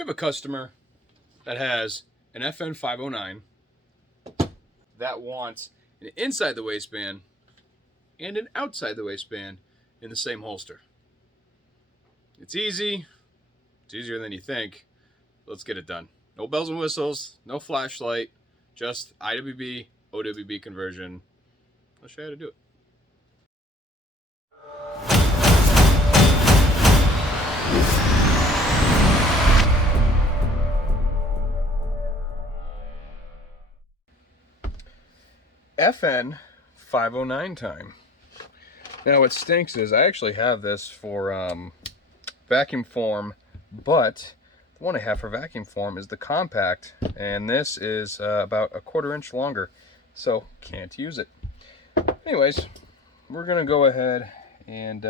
you have a customer that has an FN 509 that wants an inside the waistband and an outside the waistband in the same holster. It's easy. It's easier than you think. Let's get it done. No bells and whistles, no flashlight, just IWB, OWB conversion. I'll show you how to do it. FN 509 time. Now what stinks is I actually have this for vacuum form, but the one I have for vacuum form is the compact, and this is about a 1/4 inch longer, so can't use it. Anyways, we're gonna go ahead and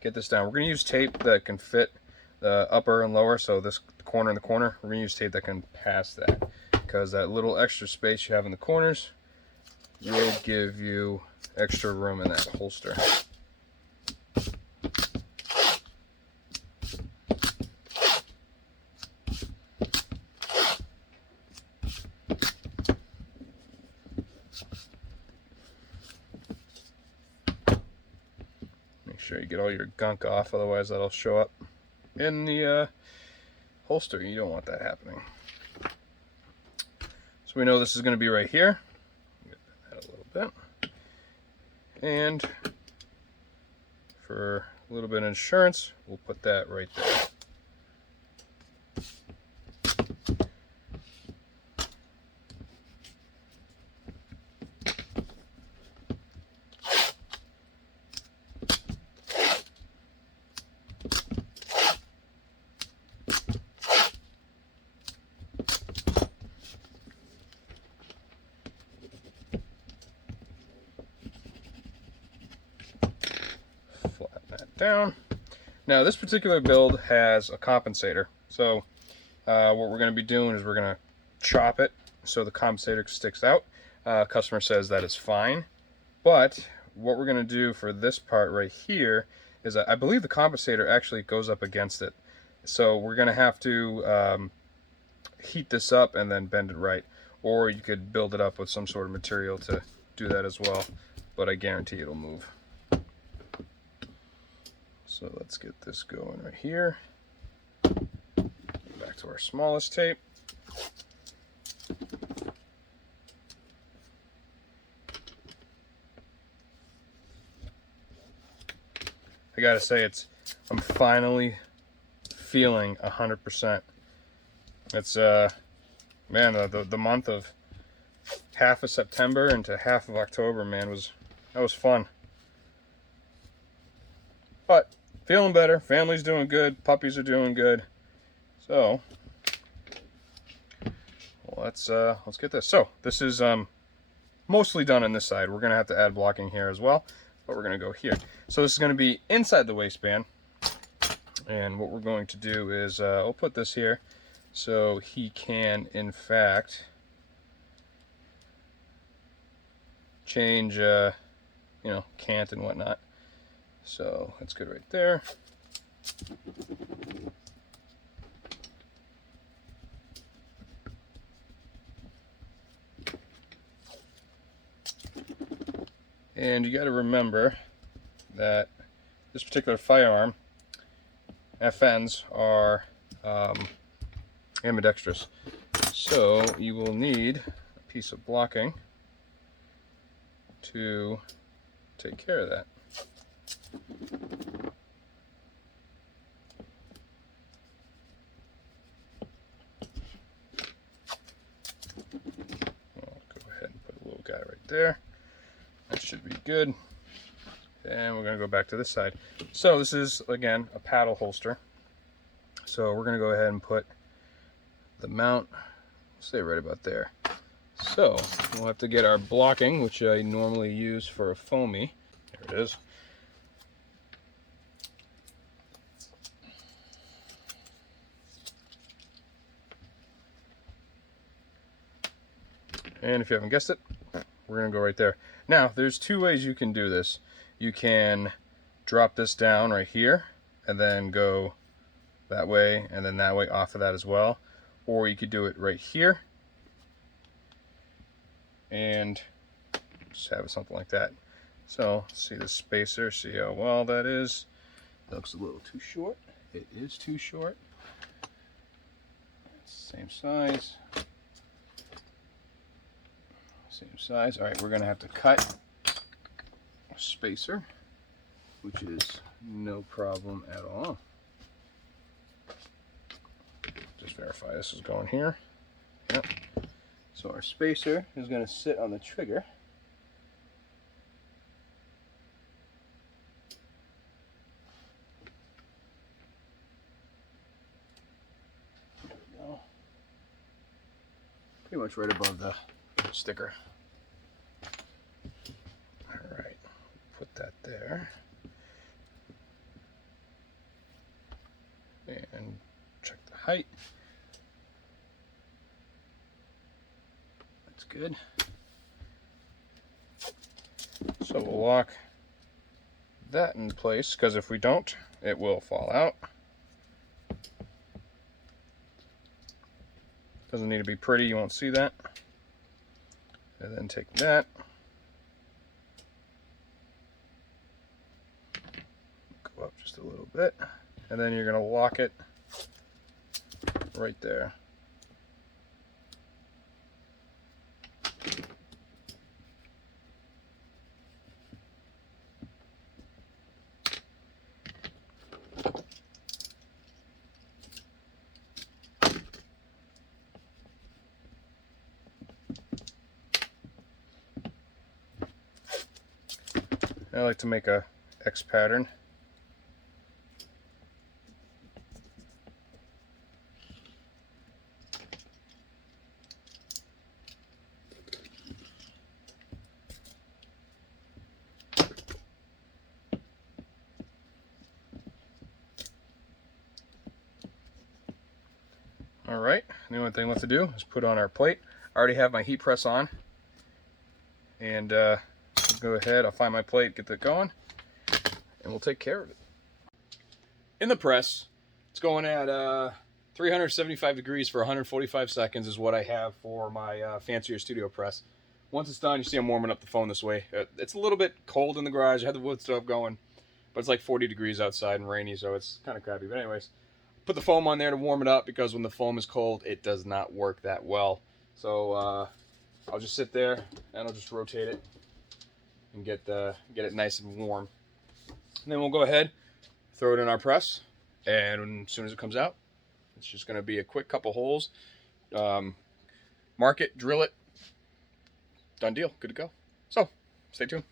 get this down. We're gonna use tape that can fit the upper and lower, so this corner and the corner, we're gonna use tape that can pass that, because that little extra space you have in the corners will give you extra room in that holster. Make sure you get all your gunk off, otherwise that'll show up in the holster. You don't want that happening. So we know this is going to be right here. A little bit, and for a little bit of insurance, we'll put that right there. Down. Now this particular build has a compensator, so what we're going to be doing is we're going to chop it so the compensator sticks out. Customer says that is fine, but what we're going to do for this part right here is I believe the compensator actually goes up against it, so we're going to have to heat this up and then bend it right, or you could build it up with some sort of material to do that as well, but I guarantee it'll move. So let's get this going right here. Back to our smallest tape. I gotta say, I'm finally feeling 100%. It's man, the month of half of September into half of October, man, that was fun. But feeling better, family's doing good, puppies are doing good. So let's get this. So this is mostly done on this side. We're gonna have to add blocking here as well, but we're gonna go here. So this is gonna be inside the waistband, and what we're going to do is I'll put this here so he can in fact change cant and whatnot. So that's good right there. And you got to remember that this particular firearm, FNs are ambidextrous. So you will need a piece of blocking to take care of that. I'll go ahead and put a little guy right there. That should be good. And we're going to go back to this side. So this is, again, a paddle holster. So we're going to go ahead and put the mount, say right about there. So we'll have to get our blocking, which I normally use for a foamy. There it is. And if you haven't guessed it, we're going to go right there. Now, there's two ways you can do this. You can drop this down right here and then go that way, and then that way off of that as well. Or you could do it right here and just have something like that. So see the spacer, see how well that is. It looks a little too short. It is too short. Same size. Same size. All right, we're gonna have to cut a spacer, which is no problem at all. Just verify this is going here. Yep. So our spacer is gonna sit on the trigger. There we go. Pretty much right above the sticker. All right, put that there. And check the height. That's good. So we'll lock that in place, because if we don't, it will fall out. Doesn't need to be pretty, you won't see that. And then take that. Go up just a little bit. And then you're going to lock it right there. I like to make a X pattern. All right, the only thing left to do is put on our plate. I already have my heat press on, and go ahead, I'll find my plate, get that going, and we'll take care of it. In the press, it's going at 375 degrees for 145 seconds is what I have for my fancier studio press. Once it's done, you see I'm warming up the phone this way. It's a little bit cold in the garage. I had the wood stove going, but it's like 40 degrees outside and rainy, so it's kind of crappy. But anyways, put the foam on there to warm it up, because when the foam is cold, it does not work that well. So I'll just sit there and I'll just rotate it and get it nice and warm. And then we'll go ahead, throw it in our press, and as soon as it comes out, it's just going to be a quick couple holes. Mark it, drill it, done deal, good to go. So stay tuned.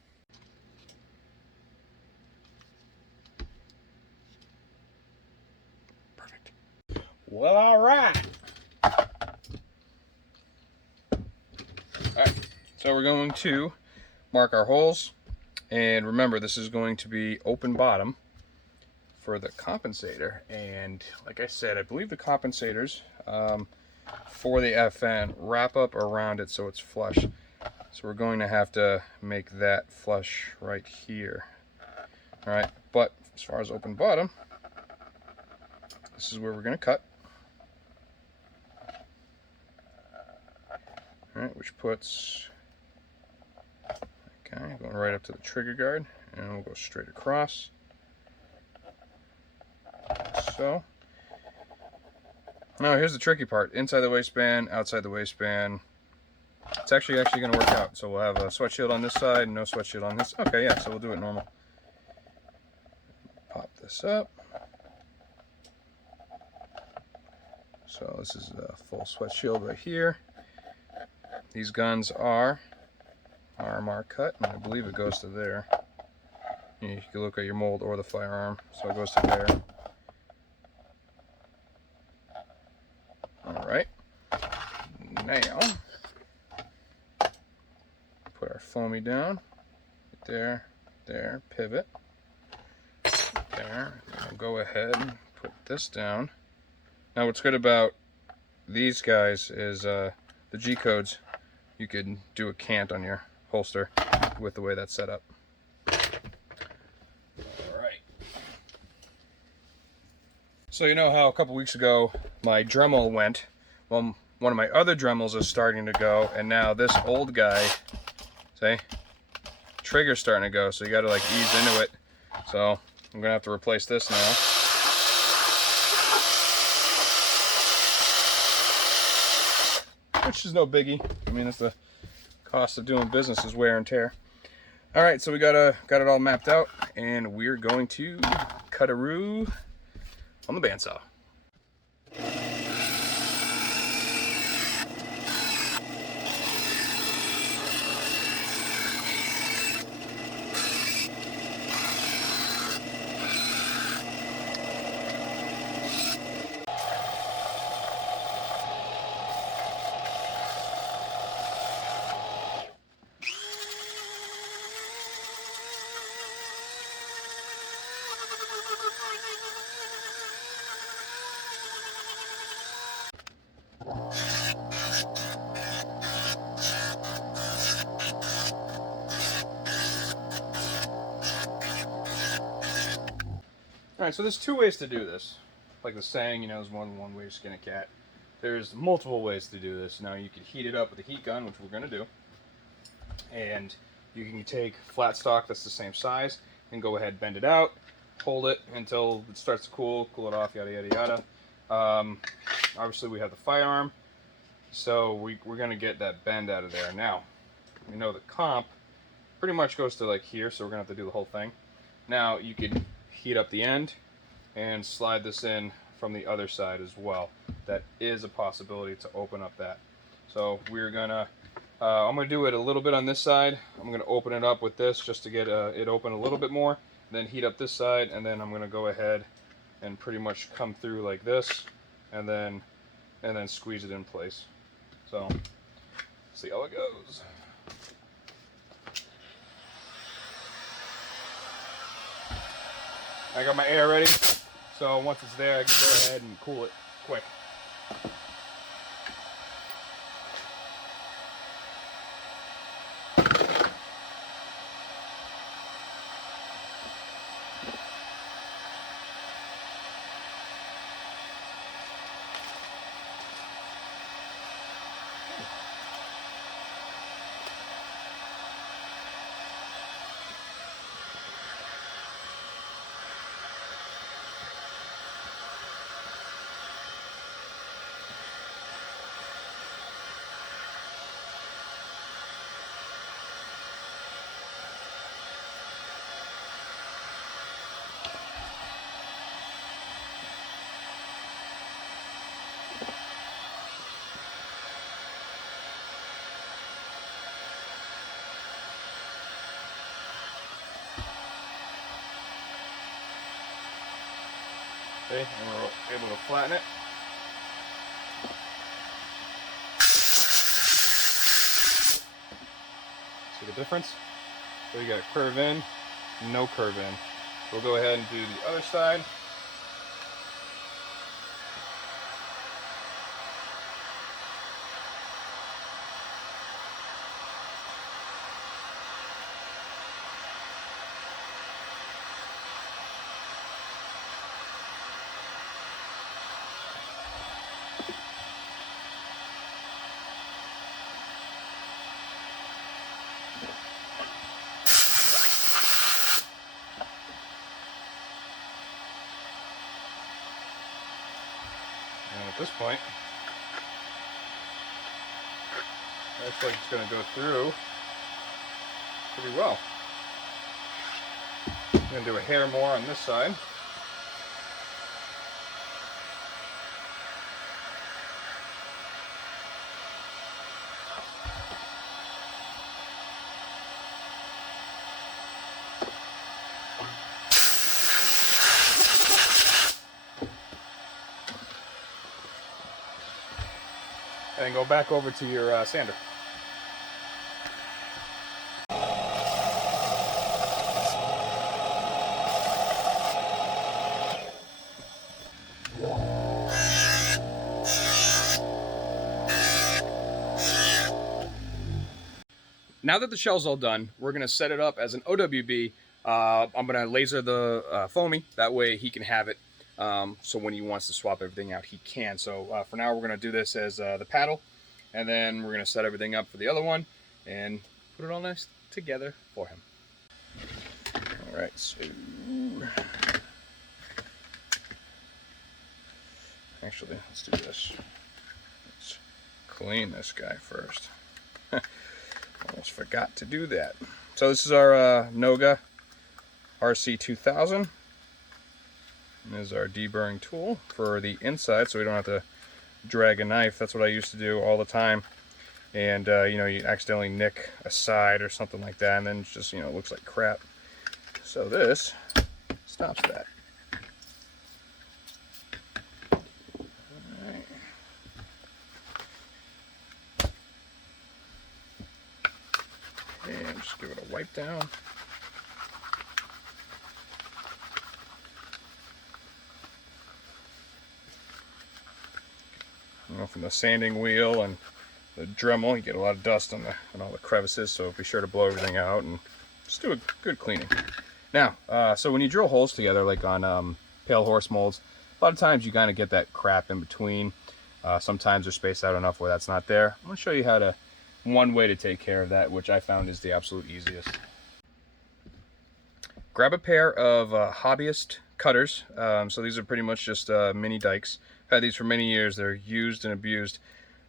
Perfect. Well, all right. All right, so we're going to mark our holes, and remember, this is going to be open bottom for the compensator. And like I said, I believe the compensators for the FN wrap up around it so it's flush. So we're going to have to make that flush right here. All right, but as far as open bottom, this is where we're going to cut. All right, which puts, okay, going right up to the trigger guard, and we'll go straight across. So, now here's the tricky part. Inside the waistband, outside the waistband. It's actually going to work out. So we'll have a sweat shield on this side, no sweat shield on this. Okay, yeah, so we'll do it normal. Pop this up. So this is a full sweat shield right here. These guns are RMR cut, and I believe it goes to there. You can look at your mold or the firearm, so it goes to there. All right, now put our foamy down right there, there, pivot, there. I'll go ahead and put this down. Now what's good about these guys is the G codes. You could do a cant on your holster with the way that's set up. All right. So you know how a couple weeks ago my Dremel went? Well, one of my other Dremels is starting to go, and now this old guy, see, trigger's starting to go, so you got to like ease into it. So I'm gonna have to replace this now. Which is no biggie. I mean, that's the cost of doing business, is wear and tear. All right, so we got it all mapped out, and we're going to cut-a-roo on the bandsaw. Alright, so there's two ways to do this. Like the saying, you know, there's more than one way to skin a cat. There's multiple ways to do this. Now you could heat it up with a heat gun, which we're going to do. And you can take flat stock that's the same size and go ahead, bend it out, hold it until it starts to cool it off, yada yada yada. Obviously we have the firearm, so we're going to get that bend out of there. Now, we know the comp pretty much goes to like here, so we're going to have to do the whole thing. Now you could heat up the end and slide this in from the other side as well. That is a possibility to open up that. So we're gonna, I'm gonna do it a little bit on this side. I'm gonna open it up with this just to get it open a little bit more, then heat up this side, and then I'm gonna go ahead and pretty much come through like this, and then squeeze it in place. So see how it goes. I got my air ready, so once it's there, I can go ahead and cool it quick. Okay, and we're able to flatten it. See the difference? So you got a curve in, no curve in. We'll go ahead and do the other side. And at this point, looks like it's going to go through pretty well. I'm going to do a hair more on this side. And go back over to your sander. Now that the shell's all done, we're going to set it up as an OWB. I'm going to laser the foamy, that way he can have it. so when he wants to swap everything out, he can. So for now, we're going to do this as the paddle, and then we're going to set everything up for the other one and put it all nice together for him. All right, so actually, let's do this. Let's clean this guy first. Almost forgot to do that. So this is our Noga RC2000. This is our deburring tool for the inside, so we don't have to drag a knife. That's what I used to do all the time. And you know, you accidentally nick a side or something like that, and then it's just, you know, it looks like crap. So this stops that. Alright. And just give it a wipe down. You know, from the sanding wheel and the Dremel, you get a lot of dust on all the crevices, so be sure to blow everything out and just do a good cleaning. Now, so when you drill holes together, like on pale horse molds, a lot of times you kind of get that crap in between. Sometimes they're spaced out enough where that's not there. I'm going to show you one way to take care of that, which I found is the absolute easiest. Grab a pair of hobbyist cutters. So these are pretty much just mini dikes. I've had these for many years. They're used and abused.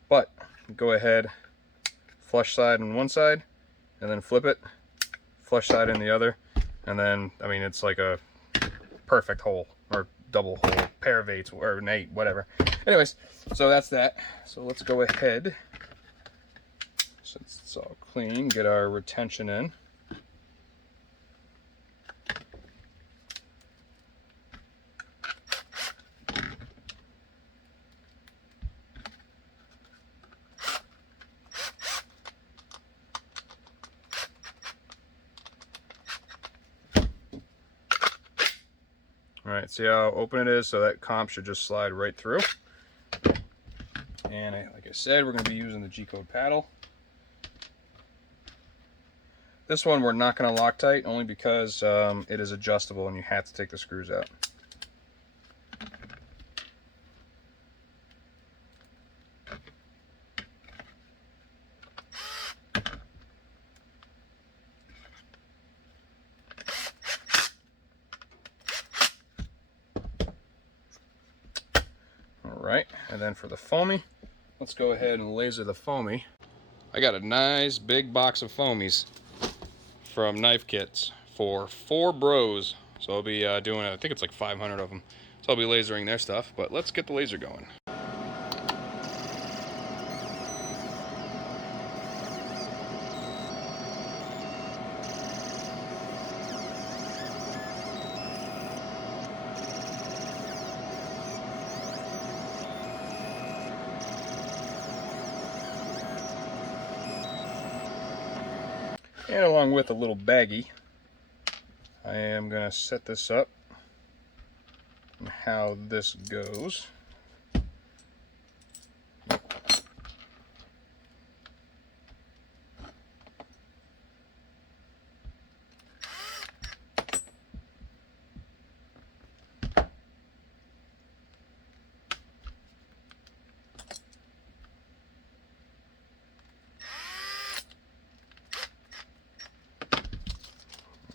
But go ahead, flush side on one side, and then flip it, flush side in the other. And then, I mean, it's like a perfect hole, or double hole, pair of eights, or an 8, whatever. Anyways, so that's that. So let's go ahead, since it's all clean, get our retention in. Alright, see how open it is? So that comp should just slide right through. And like I said, we're going to be using the G-code paddle. This one we're not going to Loctite, only because it is adjustable and you have to take the screws out. Alright, and then for the foamy, let's go ahead and laser the foamy. I got a nice big box of foamies from Knife Kits for 4 bros. So I'll be doing, I think it's like 500 of them. So I'll be lasering their stuff, but let's get the laser going. And along with a little baggie, I am going to set this up and how this goes.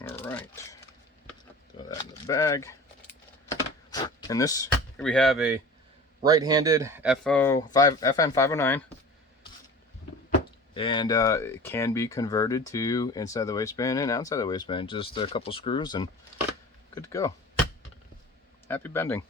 Alright, throw that in the bag. And this, here we have a right-handed FN 509. And it can be converted to inside the waistband and outside the waistband. Just a couple screws and good to go. Happy bending.